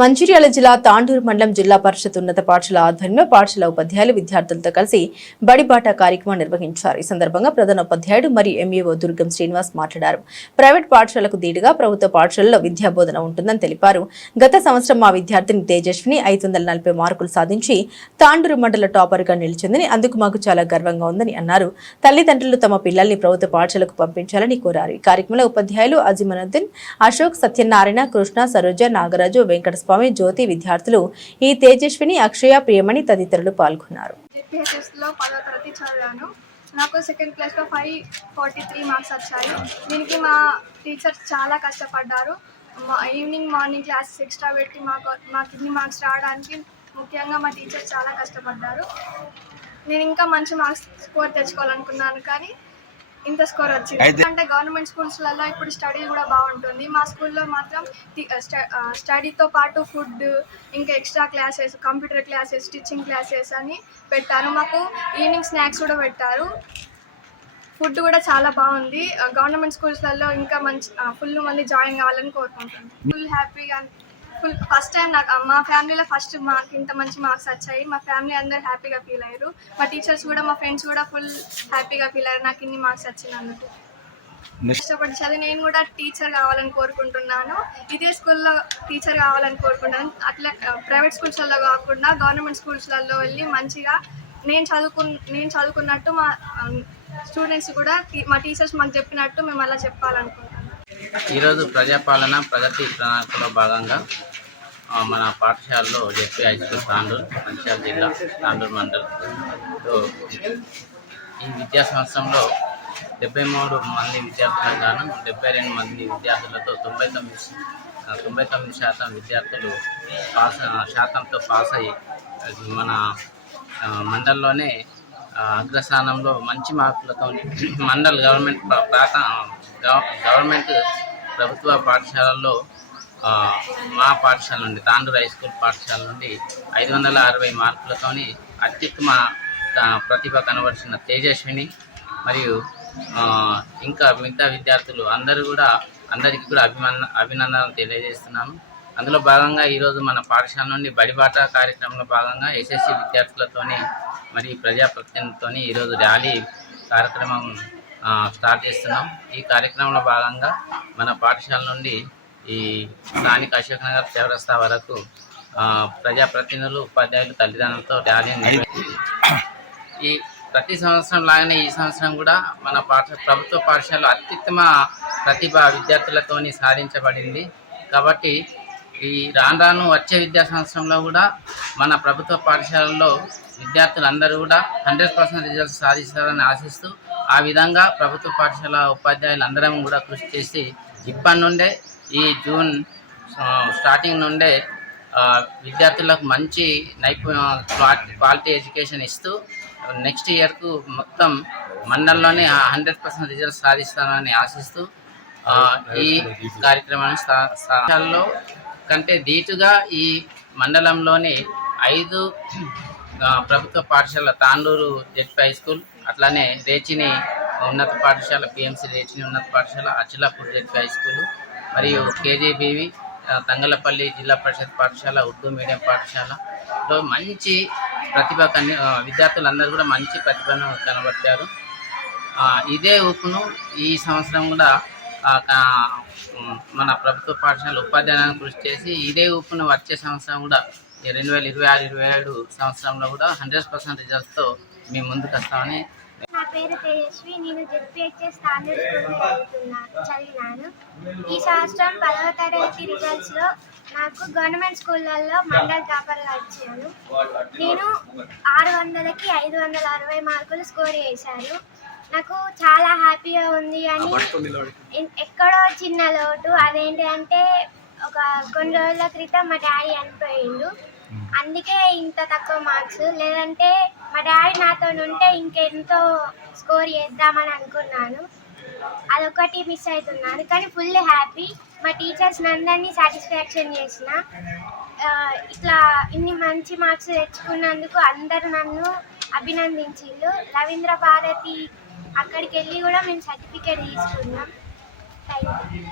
మంచిర్యాల జిల్లా తాండూరు మండలం జిల్లా పరిషత్ ఉన్నత పాఠశాల ఆధ్వర్యంలో పాఠశాల ఉపాధ్యాయులు విద్యార్థులతో కలిసి బడిబాట కార్యక్రమం నిర్వహించారు. ఈ సందర్భంగా ప్రధాన ఉపాధ్యాయుడు మరియు ఎంఈఓ దుర్గం శ్రీనివాస్ మాట్లాడారు. ప్రైవేట్ పాఠశాలకు దీటుగా ప్రభుత్వ పాఠశాలలో విద్యా బోధన ఉంటుందని తెలిపారు. గత సంవత్సరం మా విద్యార్థిని తేజస్విని 540 మార్కులు సాధించి తాండూరు మండల టాపర్ గా నిలిచిందని, అందుకు మాకు చాలా గర్వంగా ఉందని అన్నారు. తల్లిదండ్రులు తమ పిల్లల్ని ప్రభుత్వ పాఠశాలకు పంపించాలని కోరారు. ఈ కార్యక్రమంలో ఉపాధ్యాయులు అజిమనుద్దీన్, అశోక్, సత్యనారాయణ, కృష్ణ, సరోజ, నాగరాజు, వెంకట స్వామి, జ్యోతి, విద్యార్థులు ఈ తేజస్విని, అక్షయ, ప్రియమణి తదితరులు పాల్గొన్నారు. నాకు సెకండ్ క్లాస్లో 543 మార్క్స్ వచ్చాయి. దీనికి మా టీచర్స్ చాలా కష్టపడ్డారు. ఈవినింగ్ మార్నింగ్ క్లాసెస్ ఎక్స్ట్రా పెట్టి మాకు ఇన్ని మార్క్స్ రావడానికి ముఖ్యంగా మా టీచర్స్ చాలా కష్టపడ్డారు. నేను ఇంకా మంచి మార్క్స్ స్కోర్ తెచ్చుకోవాలనుకున్నాను, కానీ ఇంత స్కోర్ వచ్చింది. అంటే గవర్నమెంట్ స్కూల్స్లలో ఇప్పుడు స్టడీ కూడా బాగుంటుంది. మా స్కూల్లో మాత్రం స్టడీతో పాటు ఫుడ్, ఇంకా extra classes, computer classes, stitching classes అని పెట్టారు. మాకు ఈవినింగ్ స్నాక్స్ కూడా పెట్టారు. ఫుడ్ కూడా చాలా బాగుంది. గవర్నమెంట్ స్కూల్స్లలో ఇంకా ఫుల్ మంది జాయిన్ కావాలని కోరుకుంటున్నాను. ఫుల్ హ్యాపీగా, ఫస్ట్ టైం నాకు మా ఫ్యామిలీలో ఫస్ట్ మాకు ఇంత మంచి మార్క్స్ వచ్చాయి. మా ఫ్యామిలీ అందరూ హ్యాపీగా ఫీల్ అయ్యారు. మా టీచర్స్ కూడా, మా ఫ్రెండ్స్ కూడా ఫుల్ హ్యాపీగా ఫీల్ అయ్యారు నాకు ఇన్ని మార్క్స్ వచ్చినందుకు. ఇష్టపడి చదివి నేను కూడా టీచర్ కావాలని కోరుకుంటున్నాను. ఇదే స్కూల్లో టీచర్ కావాలని కోరుకుంటున్నాను. అట్లా ప్రైవేట్ స్కూల్స్లలో కాకుండా గవర్నమెంట్ స్కూల్స్లలో వెళ్ళి మంచిగా నేను చదువుకున్నట్టు మా స్టూడెంట్స్ కూడా, మా టీచర్స్ మాకు చెప్పినట్టు మేము అలా చెప్పాలనుకుంటున్నాను. ఈరోజు ప్రజాపాలన ప్రగతి ప్రణాళికలో భాగంగా మన పాఠశాలలో ZP high school Tandur, Mancherial జిల్లా తాండూరు మండలంలో ఈ విద్యా సంవత్సరంలో 73 మంది విద్యార్థులకు గాను 72 మంది విద్యార్థులతో 99% విద్యార్థులు శాతంతో పాస్ అయ్యి మన మండలంలోనే అగ్రస్థానంలో మంచి మార్కులతో మండల్ గవర్నమెంట్ ప్రభుత్వ పాఠశాలల్లో మా పాఠశాల నుండి తాండూరు హై స్కూల్ పాఠశాల నుండి 560 మార్కులతో అత్యుత్తమ ప్రతిభ కనబరిచిన తేజస్విని మరియు ఇంకా మిగతా విద్యార్థులు అందరికీ కూడా అభినందనలు తెలియజేస్తున్నాను. అందులో భాగంగా ఈరోజు మన పాఠశాల నుండి బడిబాట కార్యక్రమంలో భాగంగా ఎస్ఎస్సి విద్యార్థులతోని మరియు ప్రజాప్రతినిధులతో ఈరోజు ర్యాలీ కార్యక్రమం స్టార్ట్ చేస్తున్నాం. ఈ కార్యక్రమంలో భాగంగా మన పాఠశాల నుండి ఈ స్థానిక అశోక్ నగర్ చౌరస్తా వరకు ప్రజాప్రతినిధులు, ఉపాధ్యాయులు, తల్లిదండ్రులతో ర్యాలీని ఈ ప్రతి సంవత్సరం లాగానే ఈ సంవత్సరం కూడా మన ప్రభుత్వ పాఠశాలలో అత్యుత్తమ ప్రతిభ విద్యార్థులతోని సాధించబడింది. కాబట్టి ఈ రాను వచ్చే విద్యా సంవత్సరంలో కూడా మన ప్రభుత్వ పాఠశాలల్లో విద్యార్థులందరూ కూడా 100% రిజల్ట్స్ సాధిస్తారని ఆశిస్తూ, ఆ విధంగా ప్రభుత్వ పాఠశాల ఉపాధ్యాయులు అందరం కూడా కృషి చేసి ఇప్పటి నుండే ఈ జూన్ స్టార్టింగ్ నుండే విద్యార్థులకు మంచి క్వాలిటీ ఎడ్యుకేషన్ ఇస్తూ నెక్స్ట్ ఇయర్కు మొత్తం మండలంలోనే 100% రిజల్ట్స్ సాధిస్తారని ఆశిస్తూ ఈ కార్యక్రమాన్ని పాఠశాలలో కంటే ధీటుగా ఈ మండలంలోని 5 ప్రభుత్వ పాఠశాల తాండూరు జెడ్పీ హై స్కూల్, అట్లానే రేచిని ఉన్నత పాఠశాల, పిఎంసి రేచిని ఉన్నత పాఠశాల, అచ్చిలాపూర్ జెడ్పీ హై స్కూల్ మరియు కేజీబీవి తంగలపల్లి జిల్లా పరిషత్ పాఠశాల, ఉర్దూ మీడియం పాఠశాలలో మంచి ప్రతిభ విద్యార్థులందరూ కూడా మంచి ప్రతిభను కనబర్చారు. ఇదే ఊపును ఈ సంవత్సరం కూడా మన ప్రభుత్వ పాఠశాల ఉపాధ్యాయులను కృషి చేసి ఇదే ఊపును వచ్చే సంవత్సరం కూడా 2026-27 సంవత్సరంలో కూడా 100% రిజల్ట్స్తో మేము ముందుకు వస్తామని. నా పేరు తేజస్వి. నేను జెడ్పీహెచ్ఎస్ తాండూరు స్కూల్లో చదివినాను. ఈ సంవత్సరం 10వ తరగతి రిజల్ట్స్లో నాకు గవర్నమెంట్ స్కూళ్ళల్లో మండల్ టాపర్గా వచ్చాను. నేను 600కి 560 మార్కులు స్కోర్ చేశాను. నాకు చాలా హ్యాపీగా ఉంది. అని ఎక్కడో చిన్న లోటు, అదేంటి అంటే కొన్ని రోజుల క్రితం మా డాడీ చనిపోయిండు. అందుకే ఇంత తక్కువ మార్క్స్. లేదంటే మా డాడీ నాతో ఉంటే ఇంకెంతో స్కోర్ చేద్దామని అనుకున్నాను. అదొకటి మిస్ అవుతున్నాను, కానీ ఫుల్ హ్యాపీ. మా టీచర్స్ అందరినీ సాటిస్ఫాక్షన్ చేసిన. ఇట్లా ఇన్ని మంచి మార్క్స్ తెచ్చుకున్నందుకు అందరూ నన్ను అభినందించిండ్రు. రవీంద్ర భారతి అక్కడికి వెళ్ళి కూడా మేము సర్టిఫికేట్ తీసుకున్నాం. Thank you.